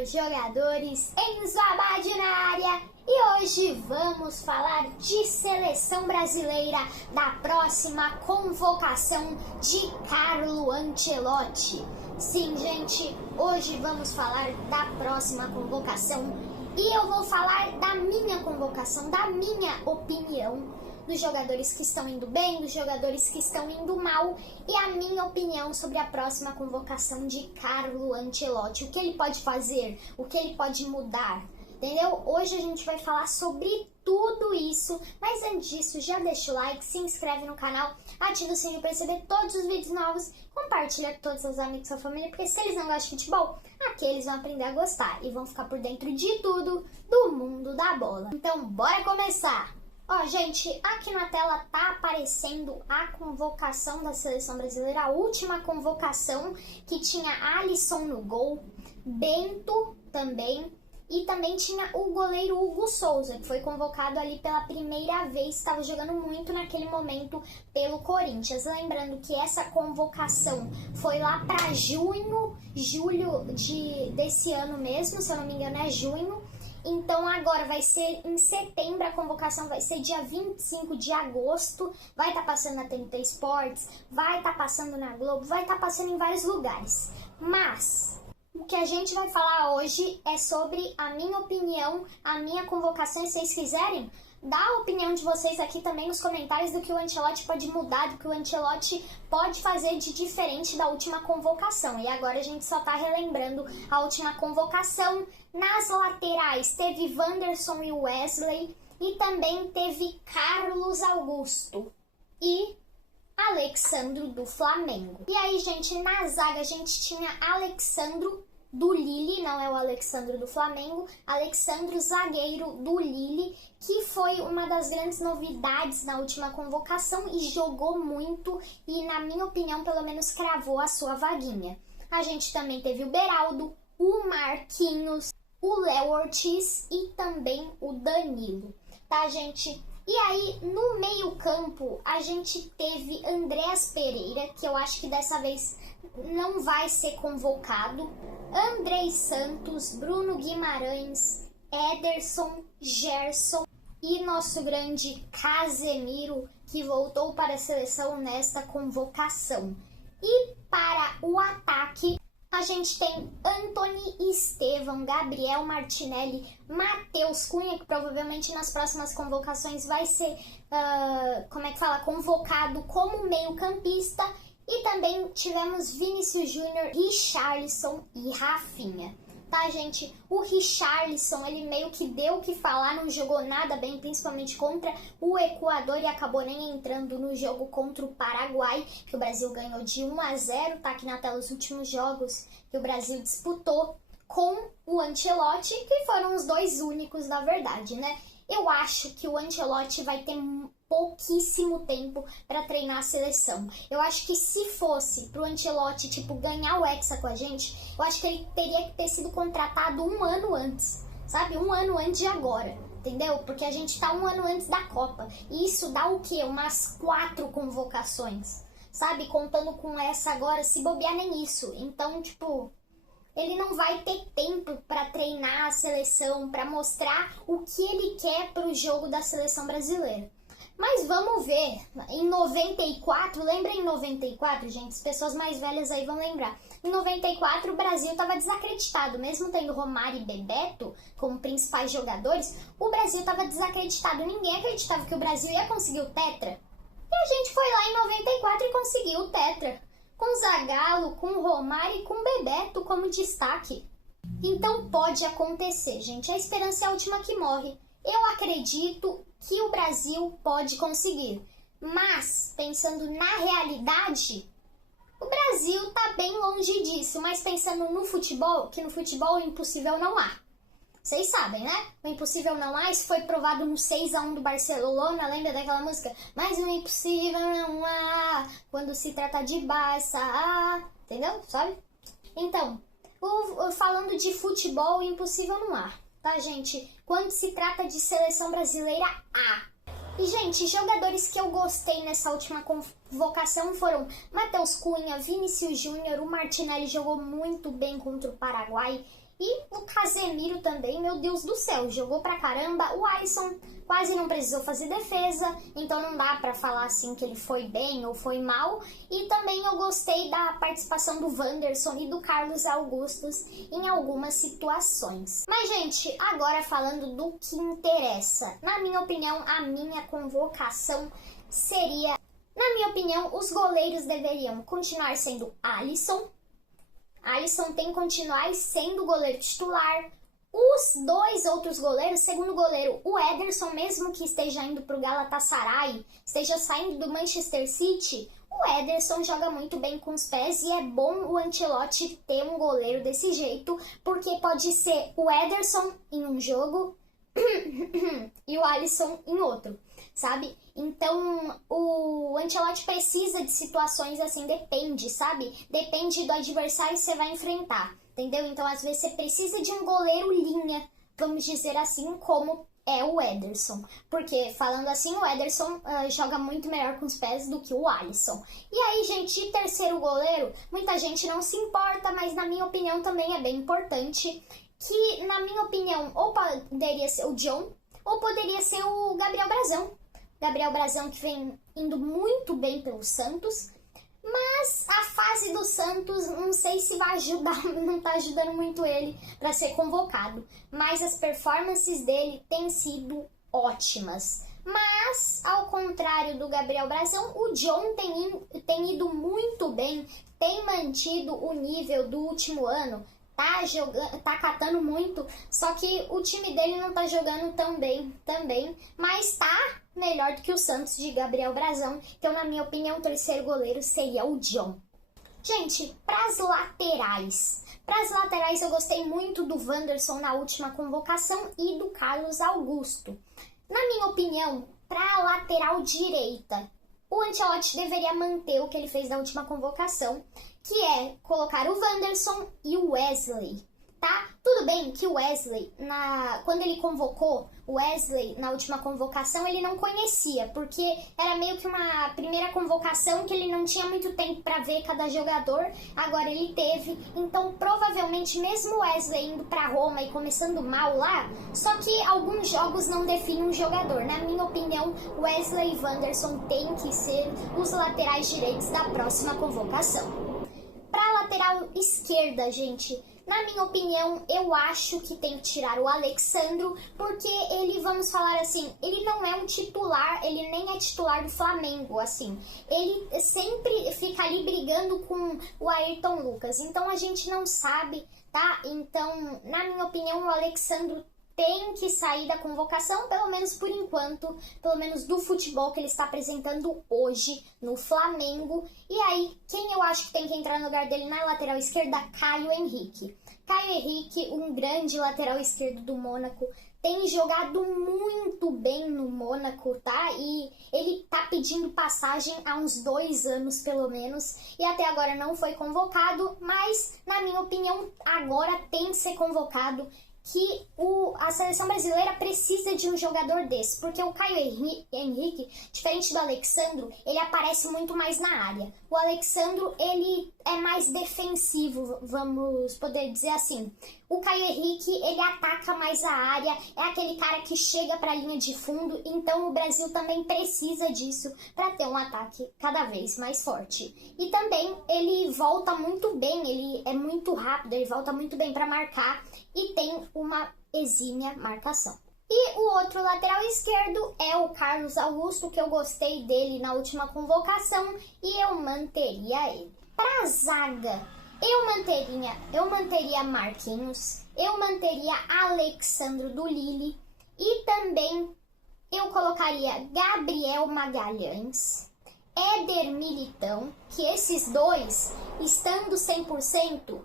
meus jogadores, Enzo Abad na área, e hoje vamos falar de seleção brasileira da próxima convocação de Carlo Ancelotti. Sim, gente, hoje vamos falar da próxima convocação e eu vou falar da minha convocação, da minha opinião, dos jogadores que estão indo bem, dos jogadores que estão indo mal e a minha opinião sobre a próxima convocação de Carlo Ancelotti. O que ele pode fazer, o que ele pode mudar, entendeu? Hoje a gente vai falar sobre tudo isso, mas antes disso já deixa o like, se inscreve no canal, ativa o sininho para receber todos os vídeos novos, compartilha com todos os amigos da sua família, porque se eles não gostam de futebol, aqui eles vão aprender a gostar e vão ficar por dentro de tudo do mundo da bola. Então bora começar! Ó, gente, aqui na tela tá aparecendo a convocação da seleção brasileira, a última convocação, que tinha Alisson no gol, Bento também, e também tinha o goleiro Hugo Souza, que foi convocado ali pela primeira vez, estava jogando muito naquele momento pelo Corinthians. Lembrando que essa convocação foi lá para julho desse ano mesmo, se eu não me engano é junho. Então agora vai ser em setembro, a convocação vai ser dia 25 de agosto, vai estar passando na TNT Sports, vai estar passando na Globo, vai estar passando em vários lugares. Mas o que a gente vai falar hoje é sobre a minha opinião, a minha convocação, e se vocês quiserem, dá a opinião de vocês aqui também nos comentários do que o Ancelotti pode mudar, do que o Ancelotti pode fazer de diferente da última convocação. E agora a gente só tá relembrando a última convocação. Nas laterais teve Wanderson e Wesley, e também teve Carlos Augusto e Alexandro do Flamengo. E aí, gente, na zaga a gente tinha Alexandro do Lille, não é o Alexandro do Flamengo, Alexandro, zagueiro do Lille, que foi uma das grandes novidades na última convocação e jogou muito e, na minha opinião, pelo menos cravou a sua vaguinha. A gente também teve o Beraldo, o Marquinhos, o Léo Ortiz e também o Danilo, tá, gente? E aí, no meio-campo, a gente teve Andreas Pereira, que eu acho que dessa vez não vai ser convocado, Andrei Santos, Bruno Guimarães, Ederson, Gerson e nosso grande Casemiro, que voltou para a seleção nesta convocação. E para o ataque, a gente tem Antony, Estevão, Gabriel Martinelli, Matheus Cunha, que provavelmente nas próximas convocações vai ser, convocado como meio-campista. E também tivemos Vinícius Júnior, Richarlison e Rafinha. Tá, gente? O Richarlison, ele meio que deu o que falar, não jogou nada bem, principalmente contra o Equador, e acabou nem entrando no jogo contra o Paraguai, que o Brasil ganhou de 1-0, tá aqui na tela os últimos jogos que o Brasil disputou com o Ancelotti, que foram os dois únicos, na verdade, né? Eu acho que o Ancelotti vai ter pouquíssimo tempo para treinar a seleção. Eu acho que se fosse pro Ancelotti, ganhar o Hexa com a gente, eu acho que ele teria que ter sido contratado um ano antes, sabe? Um ano antes de agora, entendeu? Porque a gente tá um ano antes da Copa. E isso dá o quê? Umas 4 convocações, sabe? Contando com essa agora, se bobear nem isso. Então, ele não vai ter tempo para treinar a seleção, para mostrar o que ele quer para o jogo da seleção brasileira. Mas vamos ver, em 94, lembra em 94, gente? As pessoas mais velhas aí vão lembrar. Em 94 o Brasil estava desacreditado, mesmo tendo Romário e Bebeto como principais jogadores, o Brasil estava desacreditado. Ninguém acreditava que o Brasil ia conseguir o Tetra. E a gente foi lá em 94 e conseguiu o Tetra, com Zagallo, com Romário e com Bebeto como destaque. Então pode acontecer, gente. A esperança é a última que morre. Eu acredito que o Brasil pode conseguir. Mas, pensando na realidade, o Brasil tá bem longe disso. Mas pensando no futebol, que no futebol o impossível não há. Vocês sabem, né? O impossível não há, isso foi provado no 6-1 do Barcelona, lembra daquela música? Mas o impossível não há, quando se trata de Barça, entendeu? Sabe? Então, falando de futebol, o impossível não há, tá, gente? Quando se trata de seleção brasileira, há. E, gente, jogadores que eu gostei nessa última convocação foram Matheus Cunha, Vinícius Júnior, o Martinelli jogou muito bem contra o Paraguai. E o Casemiro também, meu Deus do céu, jogou pra caramba. O Alisson quase não precisou fazer defesa, então não dá pra falar assim que ele foi bem ou foi mal. E também eu gostei da participação do Wanderson e do Carlos Augustus em algumas situações. Mas, gente, agora falando do que interessa. Na minha opinião, a minha convocação seria... Na minha opinião, os goleiros deveriam continuar sendo Alisson. Alisson tem que continuar sendo o goleiro titular. Os dois outros goleiros, segundo goleiro, o Ederson, mesmo que esteja indo para o Galatasaray, esteja saindo do Manchester City, o Ederson joga muito bem com os pés e é bom o Ancelotti ter um goleiro desse jeito, porque pode ser o Ederson em um jogo e o Alisson em outro, sabe? Então, o Ancelotti precisa de situações assim, depende, sabe? Depende do adversário que você vai enfrentar, entendeu? Então, às vezes, você precisa de um goleiro linha, vamos dizer assim, como é o Ederson. Porque, falando assim, o Ederson joga muito melhor com os pés do que o Alisson. E aí, gente, de terceiro goleiro, muita gente não se importa, mas na minha opinião também é bem importante, que, na minha opinião, ou poderia ser o John, ou poderia ser o Gabriel Brazão. Gabriel Brazão que vem indo muito bem pelo Santos, mas a fase do Santos não sei se vai ajudar, não tá ajudando muito ele para ser convocado, mas as performances dele têm sido ótimas. Mas, ao contrário do Gabriel Brazão, o John tem ido muito bem, tem mantido o nível do último ano, tá catando muito, só que o time dele não tá jogando tão bem também, mas tá melhor do que o Santos de Gabriel Brazão. Então, na minha opinião, o terceiro goleiro seria o John. Gente, pras laterais eu gostei muito do Wanderson na última convocação e do Carlos Augusto. Na minha opinião, pra lateral direita, o Ancelotti deveria manter o que ele fez na última convocação, que é colocar o Wanderson e o Wesley, tá? Tudo bem que o Wesley, quando ele convocou o Wesley na última convocação, ele não conhecia, porque era meio que uma primeira convocação que ele não tinha muito tempo para ver cada jogador, agora ele teve, então provavelmente mesmo o Wesley indo para Roma e começando mal lá, só que alguns jogos não definem um jogador. Na minha opinião, Wesley e Wanderson têm que ser os laterais direitos da próxima convocação. Para lateral esquerda, gente, na minha opinião, eu acho que tem que tirar o Alexandro, porque ele, vamos falar assim, ele não é um titular, ele nem é titular do Flamengo, assim. Ele sempre fica ali brigando com o Ayrton Lucas, então a gente não sabe, tá? Então, na minha opinião, o Alexandro tem que sair da convocação, pelo menos por enquanto, pelo menos do futebol que ele está apresentando hoje no Flamengo. E aí, quem eu acho que tem que entrar no lugar dele na lateral esquerda? Caio Henrique. Caio Henrique, um grande lateral esquerdo do Mônaco, tem jogado muito bem no Mônaco, tá? E ele tá pedindo passagem há uns 2 anos, pelo menos, e até agora não foi convocado, mas, na minha opinião, agora tem que ser convocado, que a seleção brasileira precisa de um jogador desse, porque o Caio Henrique, diferente do Alexandro, ele aparece muito mais na área. O Alexandro, ele é mais defensivo, vamos poder dizer assim. O Caio Henrique, ele ataca mais a área, é aquele cara que chega para a linha de fundo, então o Brasil também precisa disso para ter um ataque cada vez mais forte. E também ele volta muito bem, ele é muito rápido, ele volta muito bem para marcar e tem uma exímia marcação. E o outro lateral esquerdo é o Carlos Augusto, que eu gostei dele na última convocação e eu manteria ele. Para a zaga, eu manteria Marquinhos, eu manteria Alexandro do Lille e também eu colocaria Gabriel Magalhães, Éder Militão, que esses dois, estando 100%,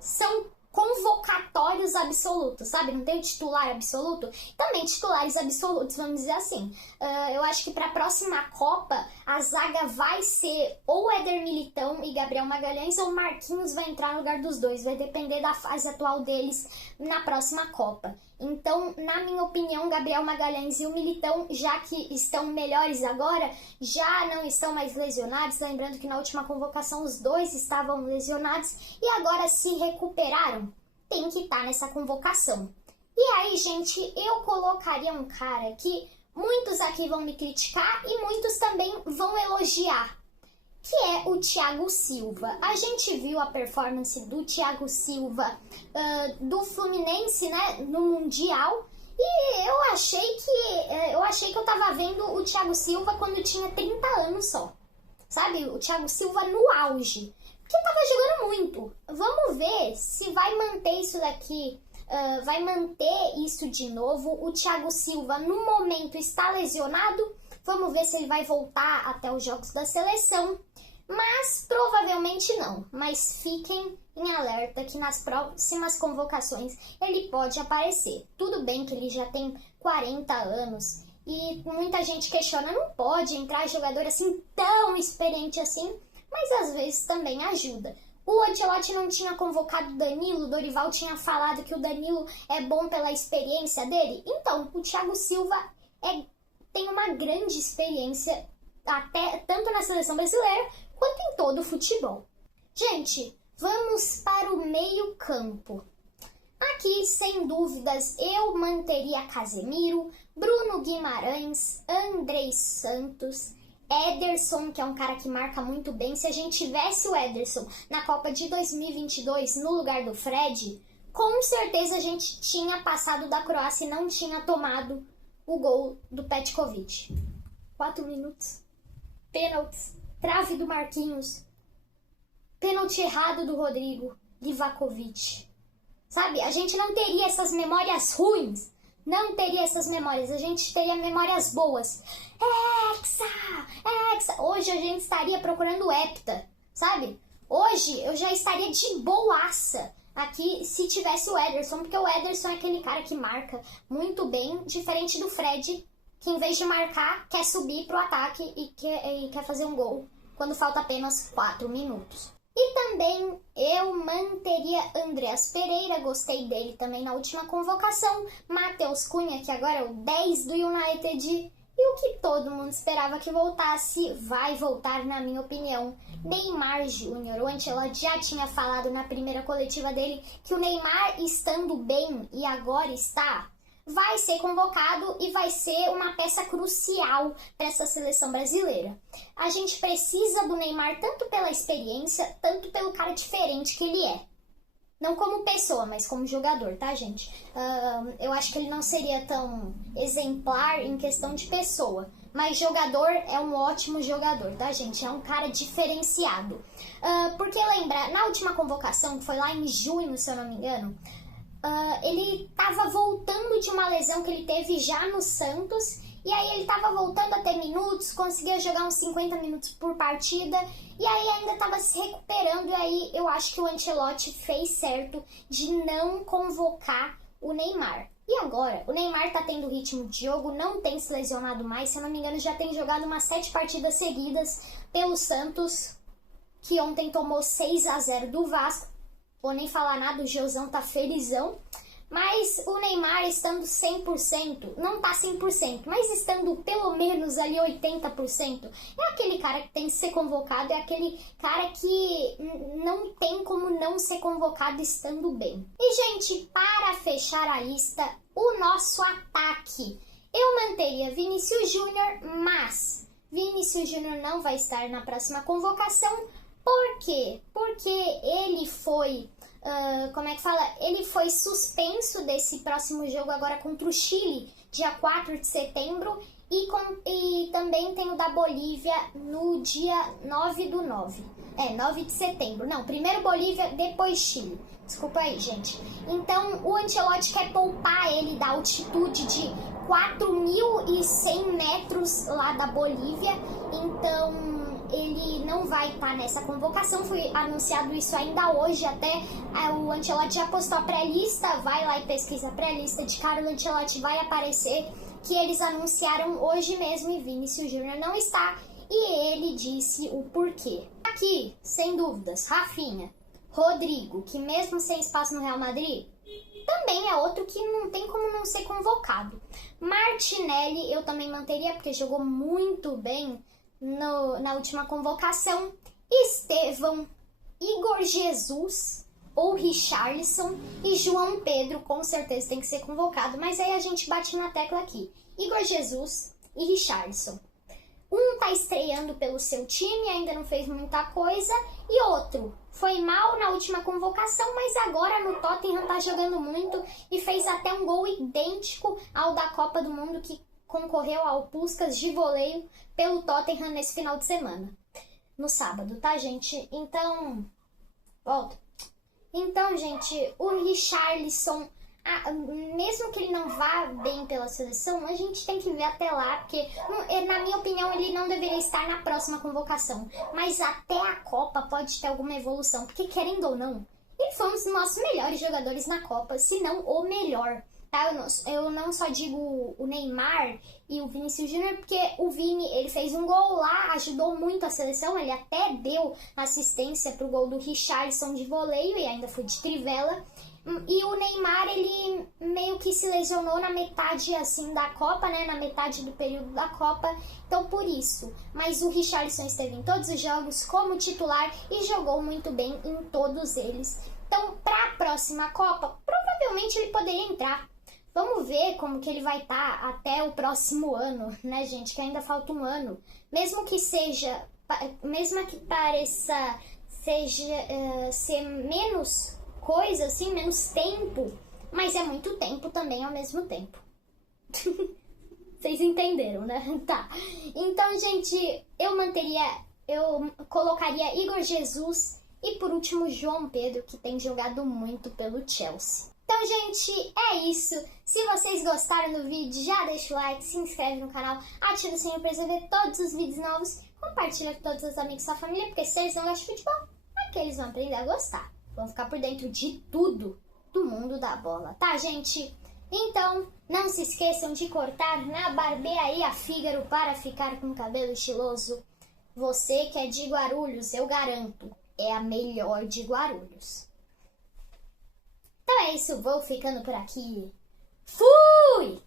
são convocatórios absolutos, sabe? Não tem titular absoluto? Também titulares absolutos, vamos dizer assim. Eu acho que para a próxima Copa, a zaga vai ser ou Éder Militão e Gabriel Magalhães, ou Marquinhos vai entrar no lugar dos dois. Vai depender da fase atual deles na próxima Copa. Então, na minha opinião, Gabriel Magalhães e o Militão, já que estão melhores agora, já não estão mais lesionados. Lembrando que na última convocação os dois estavam lesionados e agora se recuperaram. tem que estar nessa convocação. E aí, gente, eu colocaria um cara que muitos aqui vão me criticar e muitos também vão elogiar, que é o Thiago Silva. A gente viu a performance do Thiago Silva do Fluminense, né, no Mundial, e eu achei que eu tava vendo o Thiago Silva quando tinha 30 anos só. Sabe, o Thiago Silva no auge, porque tava jogando muito. Vamos ver se vai manter isso daqui, vai manter isso de novo. O Thiago Silva no momento está lesionado, vamos ver se ele vai voltar até os jogos da seleção, mas provavelmente não. Mas fiquem em alerta que nas próximas convocações ele pode aparecer. Tudo bem que ele já tem 40 anos e muita gente questiona, não pode entrar jogador assim tão experiente assim, mas às vezes também ajuda. O Ancelotti não tinha convocado o Danilo, o Dorival tinha falado que o Danilo é bom pela experiência dele. Então, o Thiago Silva tem uma grande experiência, até tanto na seleção brasileira quanto em todo o futebol. Gente, vamos para o meio-campo. Aqui, sem dúvidas, eu manteria Casemiro, Bruno Guimarães, Andrei Santos, Ederson, que é um cara que marca muito bem. Se a gente tivesse o Ederson na Copa de 2022 no lugar do Fred, com certeza a gente tinha passado da Croácia e não tinha tomado o gol do Petkovic. 4 minutos. Pênaltis. Trave do Marquinhos. Pênalti errado do Rodrigo Livakovic. Sabe, a gente não teria essas memórias ruins. Não teria essas memórias. A gente teria memórias boas. Hexa! Hoje a gente estaria procurando hepta, sabe? Hoje eu já estaria de boaça aqui se tivesse o Ederson, porque o Ederson é aquele cara que marca muito bem, diferente do Fred, que em vez de marcar, quer subir pro ataque e quer fazer um gol quando falta apenas 4 minutos. E também eu manteria Andreas Pereira, gostei dele também na última convocação. Matheus Cunha, que agora é o 10 do United. E o que todo mundo esperava que voltasse, vai voltar na minha opinião. Neymar Júnior. O Ancelotti já tinha falado na primeira coletiva dele que o Neymar, estando bem e agora está, vai ser convocado e vai ser uma peça crucial para essa seleção brasileira. A gente precisa do Neymar tanto pela experiência, tanto pelo cara diferente que ele é. Não como pessoa, mas como jogador, tá, gente? Eu acho que ele não seria tão exemplar em questão de pessoa, mas jogador é um ótimo jogador, tá, gente? É um cara diferenciado. Porque lembra, na última convocação, que foi lá em junho, se eu não me engano, ele estava voltando de uma lesão que ele teve já no Santos, e aí ele estava voltando a ter minutos, conseguia jogar uns 50 minutos por partida, e aí ainda estava se recuperando, e aí eu acho que o Ancelotti fez certo de não convocar o Neymar. E agora, o Neymar tá tendo ritmo de jogo, não tem se lesionado mais, se eu não me engano já tem jogado umas 7 partidas seguidas pelo Santos, que ontem tomou 6-0 do Vasco. Vou nem falar nada, o Josão tá felizão. Mas o Neymar estando 100%, não tá 100%, mas estando pelo menos ali 80%, é aquele cara que tem que ser convocado, é aquele cara que não tem como não ser convocado estando bem. E, gente, para fechar a lista, o nosso ataque. Eu manteria Vinícius Júnior, mas Vinícius Júnior não vai estar na próxima convocação. Por quê? Porque ele foi... ele foi suspenso desse próximo jogo agora contra o Chile, dia 4 de setembro, e também tem o da Bolívia no dia 9/9. 9 de setembro. Não, primeiro Bolívia, depois Chile. Desculpa aí, gente. Então, o Ancelotti quer poupar ele da altitude de 4.100 metros lá da Bolívia, então ele não vai estar nessa convocação. Foi anunciado isso ainda hoje, até o Ancelotti já postou a pré-lista, vai lá e pesquisa a pré-lista de Carlo Ancelotti, vai aparecer que eles anunciaram hoje mesmo e Vinícius Júnior não está, e ele disse o porquê. Aqui, sem dúvidas, Rafinha, Rodrigo, que mesmo sem espaço no Real Madrid, também é outro que não tem como não ser convocado. Martinelli eu também manteria, porque jogou muito bem na última convocação. Estevão, Igor Jesus, ou Richarlison, e João Pedro com certeza tem que ser convocado, mas aí a gente bate na tecla aqui. Igor Jesus e Richarlison. Um tá estreando pelo seu time, ainda não fez muita coisa, e outro foi mal na última convocação, mas agora no Tottenham tá jogando muito e fez até um gol idêntico ao da Copa do Mundo que concorreu ao Puskás de voleio pelo Tottenham nesse final de semana. No sábado, tá, gente? Então, volta. Então, gente, o Richarlison, mesmo que ele não vá bem pela seleção, a gente tem que ver até lá, porque, na minha opinião, ele não deveria estar na próxima convocação. Mas até a Copa pode ter alguma evolução, porque, querendo ou não, ele foi um dos nossos melhores jogadores na Copa, se não o melhor. Tá? Eu não só digo o Neymar e o Vinícius Júnior, porque o Vini, ele fez um gol lá, ajudou muito a seleção, ele até deu assistência pro gol do Richarlison de voleio e ainda foi de trivela. E o Neymar, ele meio que se lesionou na metade assim da Copa, né? Na metade do período da Copa, então por isso. Mas o Richarlison esteve em todos os jogos como titular e jogou muito bem em todos eles. Então, para a próxima Copa, provavelmente ele poderia entrar. Vamos ver como que ele vai estar até o próximo ano, né, gente? Que ainda falta um ano. Mesmo que pareça ser menos coisa, assim, menos tempo, mas é muito tempo também ao mesmo tempo. Vocês entenderam, né? Tá. Então, gente, eu colocaria Igor Jesus e, por último, João Pedro, que tem jogado muito pelo Chelsea. Então, gente, é isso. Se vocês gostaram do vídeo, já deixa o like, se inscreve no canal, ativa o sininho para receber todos os vídeos novos, compartilha com todos os amigos da família, porque se eles não gostam de futebol, é que eles vão aprender a gostar. Vão ficar por dentro de tudo do mundo da bola, tá, gente? Então, não se esqueçam de cortar na barbearia Fígaro para ficar com cabelo estiloso. Você que é de Guarulhos, eu garanto, é a melhor de Guarulhos. Então é isso, vou ficando por aqui. Fui!